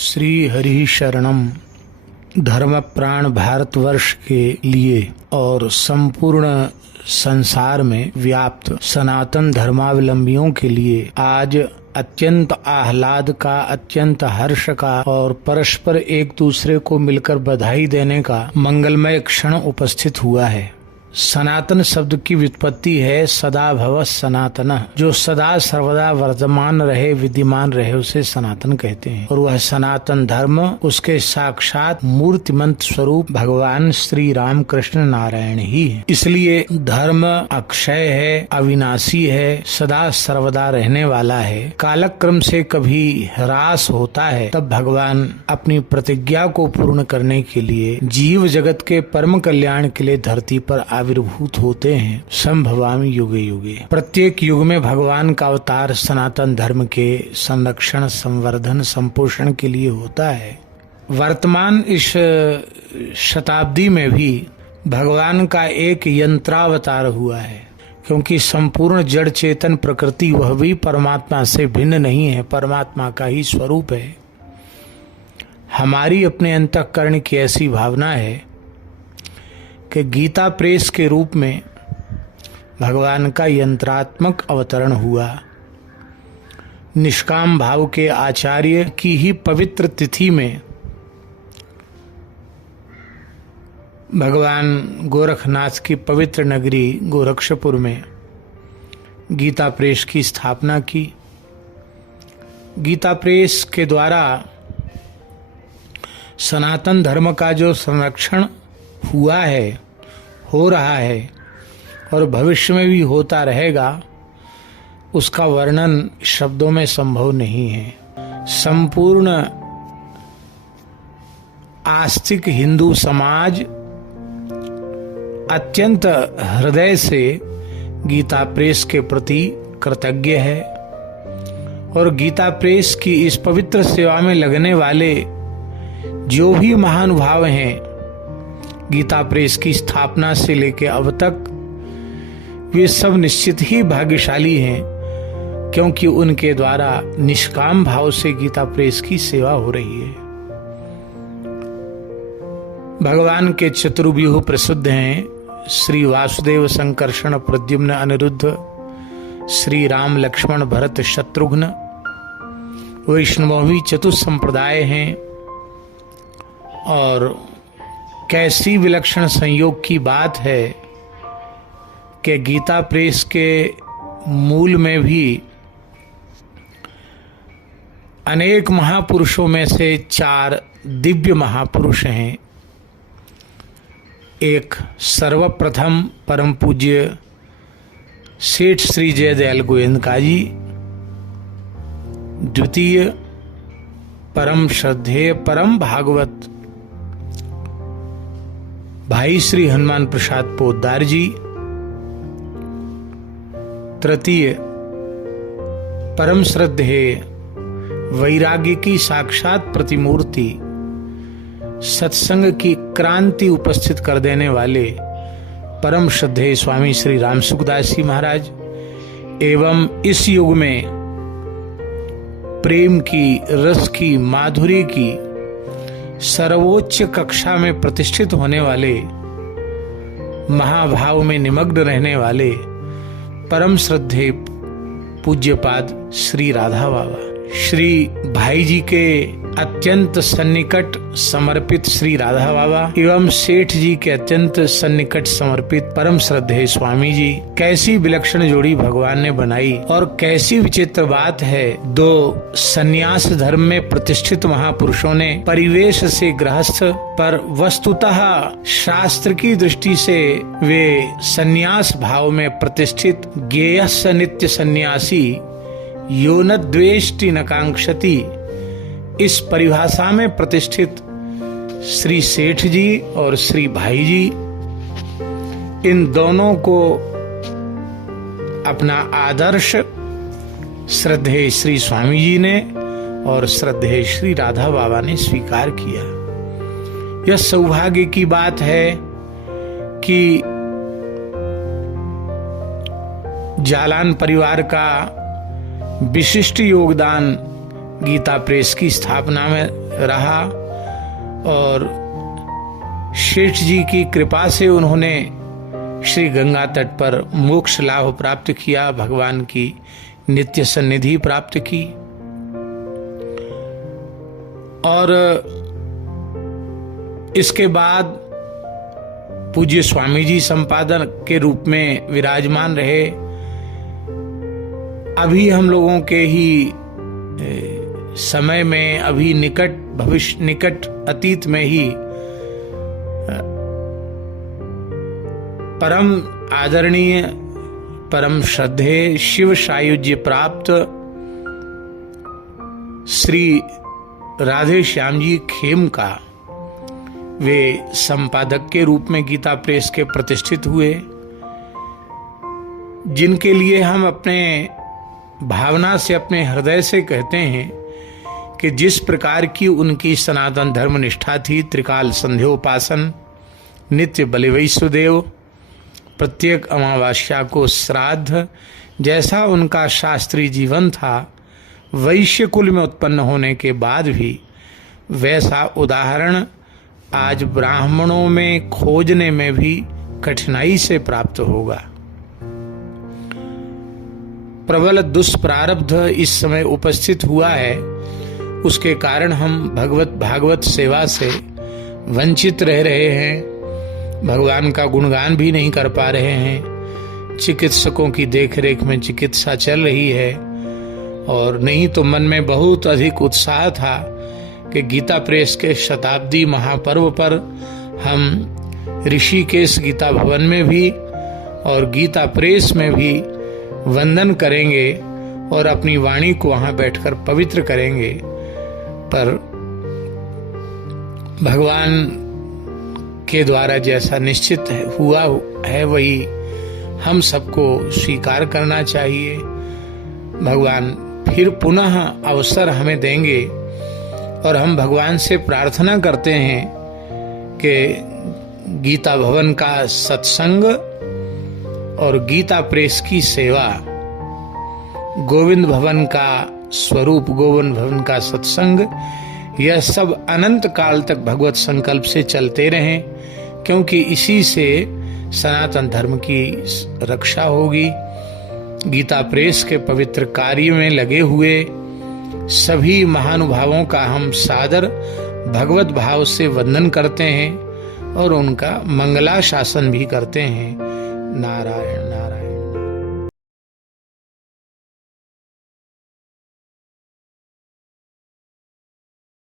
श्री हरि शरणम। धर्म प्राण भारतवर्ष के लिए और संपूर्ण संसार में व्याप्त सनातन धर्मावलंबियों के लिए आज अत्यंत आह्लाद का, अत्यंत हर्ष का और परस्पर एक दूसरे को मिलकर बधाई देने का मंगलमय क्षण उपस्थित हुआ है। सनातन शब्द की व्युत्पत्ति है सदा भव सनातन, जो सदा सर्वदा वर्तमान रहे, विद्यमान रहे, उसे सनातन कहते हैं। और वह सनातन धर्म उसके साक्षात मूर्तिमंत स्वरूप भगवान श्री राम कृष्ण नारायण ही है। इसलिए धर्म अक्षय है, अविनाशी है, सदा सर्वदा रहने वाला है। कालक्रम से कभी ह्रास होता है तब भगवान अपनी प्रतिज्ञा को पूर्ण करने के लिए जीव जगत के परम कल्याण के लिए धरती पर आविर्भूत होते हैं। संभवामि युगे युगे। प्रत्येक युग में भगवान का अवतार सनातन धर्म के संरक्षण, संवर्धन, संपोषण के लिए होता है। वर्तमान इस शताब्दी में भी भगवान का एक यंत्रावतार हुआ है, क्योंकि संपूर्ण जड़ चेतन प्रकृति वह भी परमात्मा से भिन्न नहीं है, परमात्मा का ही स्वरूप है। हमारी अपने अंतःकरण की ऐसी भावना है कि गीता प्रेस के रूप में भगवान का यंत्रात्मक अवतरण हुआ। निष्काम भाव के आचार्य की ही पवित्र तिथि में भगवान गोरखनाथ की पवित्र नगरी गोरक्षपुर में गीता प्रेस की स्थापना की। गीता प्रेस के द्वारा सनातन धर्म का जो संरक्षण हुआ है, हो रहा है और भविष्य में भी होता रहेगा, उसका वर्णन शब्दों में संभव नहीं है। संपूर्ण आस्तिक हिंदू समाज अत्यंत हृदय से गीता प्रेस के प्रति कृतज्ञ है और गीता प्रेस की इस पवित्र सेवा में लगने वाले जो भी महानुभाव हैं, गीता प्रेस की स्थापना से लेकर अब तक, वे सब निश्चित ही भाग्यशाली हैं, क्योंकि उनके द्वारा निष्काम भाव से गीता प्रेस की सेवा हो रही है। भगवान के चतुर्व्यूह प्रसिद्ध हैं श्री वासुदेव संकर्षण प्रद्युम्न अनिरुद्ध, श्री राम लक्ष्मण भरत शत्रुघ्न। वैष्णवी चतुसंप्रदाय हैं और कैसी विलक्षण संयोग की बात है कि गीता प्रेस के मूल में भी अनेक महापुरुषों में से 4 दिव्य महापुरुष हैं। एक सर्वप्रथम परम पूज्य सेठ श्री जयदयाल गोयनका जी, द्वितीय परम श्रद्धेय परम भागवत भाई श्री हनुमान प्रसाद पोद्दार जी, तृतीय परम श्रद्धेय वैराग्य की साक्षात प्रतिमूर्ति, सत्संग की क्रांति उपस्थित कर देने वाले परम श्रद्धेय स्वामी श्री राम सुखदास जी महाराज, एवं इस युग में प्रेम की, रस की, माधुरी की सर्वोच्च कक्षा में प्रतिष्ठित होने वाले, महाभाव में निमग्न रहने वाले परम श्रद्धेय पूज्यपाद श्री राधा बाबा, श्री भाई जी के अत्यंत सन्निकट समर्पित श्री राधा बाबा एवं सेठ जी के अत्यंत सन्निकट समर्पित परम श्रद्धेय स्वामी जी। कैसी विलक्षण जोड़ी भगवान ने बनाई और कैसी विचित्र बात है, 2 सन्यास धर्म में प्रतिष्ठित महापुरुषों ने परिवेश से गृहस्थ पर वस्तुतः शास्त्र की दृष्टि से वे सन्यास भाव में प्रतिष्ठित, ज्ञेयः नित्य सन्यासी यो न द्वेष्टि न कांक्षति, इस परिभाषा में प्रतिष्ठित श्री सेठ जी और श्री भाई जी, इन दोनों को अपना आदर्श श्रद्धेय श्री स्वामी जी ने और श्रद्धेय श्री राधा बाबा ने स्वीकार किया। यह सौभाग्य की बात है कि जालान परिवार का विशिष्ट योगदान गीता प्रेस की स्थापना में रहा और श्रेष्ठ जी की कृपा से उन्होंने श्री गंगा तट पर मोक्ष लाभ प्राप्त किया, भगवान की नित्य सन्निधि प्राप्त की। और इसके बाद पूज्य स्वामी जी संपादक के रूप में विराजमान रहे। अभी हम लोगों के ही समय में, अभी निकट भविष्य, निकट अतीत में ही परम आदरणीय, परम श्रद्धेय शिव सायुज्य प्राप्त श्री राधे श्याम जी खेम का वे संपादक के रूप में गीता प्रेस के प्रतिष्ठित हुए, जिनके लिए हम अपने भावना से, अपने हृदय से कहते हैं कि जिस प्रकार की उनकी सनातन धर्म निष्ठा थी, त्रिकाल संध्योपासन, नित्य बलिवैश्वदेव, प्रत्येक अमावस्या को श्राद्ध, जैसा उनका शास्त्रीय जीवन था, वैश्य कुल में उत्पन्न होने के बाद भी वैसा उदाहरण आज ब्राह्मणों में खोजने में भी कठिनाई से प्राप्त होगा। प्रबल दुष्प्रारब्ध इस समय उपस्थित हुआ है, उसके कारण हम भागवत सेवा से वंचित रह रहे हैं, भगवान का गुणगान भी नहीं कर पा रहे हैं। चिकित्सकों की देखरेख में चिकित्सा चल रही है, और नहीं तो मन में बहुत अधिक उत्साह था कि गीता प्रेस के शताब्दी महापर्व पर हम ऋषिकेश गीता भवन में भी और गीता प्रेस में भी वंदन करेंगे और अपनी वाणी को वहां बैठकर पवित्र करेंगे। पर भगवान के द्वारा जैसा निश्चित हुआ है वही हम सबको स्वीकार करना चाहिए। भगवान फिर पुनः अवसर हमें देंगे, और हम भगवान से प्रार्थना करते हैं कि गीता भवन का सत्संग और गीता प्रेस की सेवा, गोविंद भवन का स्वरूप, गोविंद भवन का सत्संग, यह सब अनंत काल तक भगवत संकल्प से चलते रहें, क्योंकि इसी से सनातन धर्म की रक्षा होगी। गीता प्रेस के पवित्र कार्य में लगे हुए सभी महानुभावों का हम सादर भगवत भाव से वंदन करते हैं और उनका मंगलाशासन भी करते हैं। नारायण नारायण।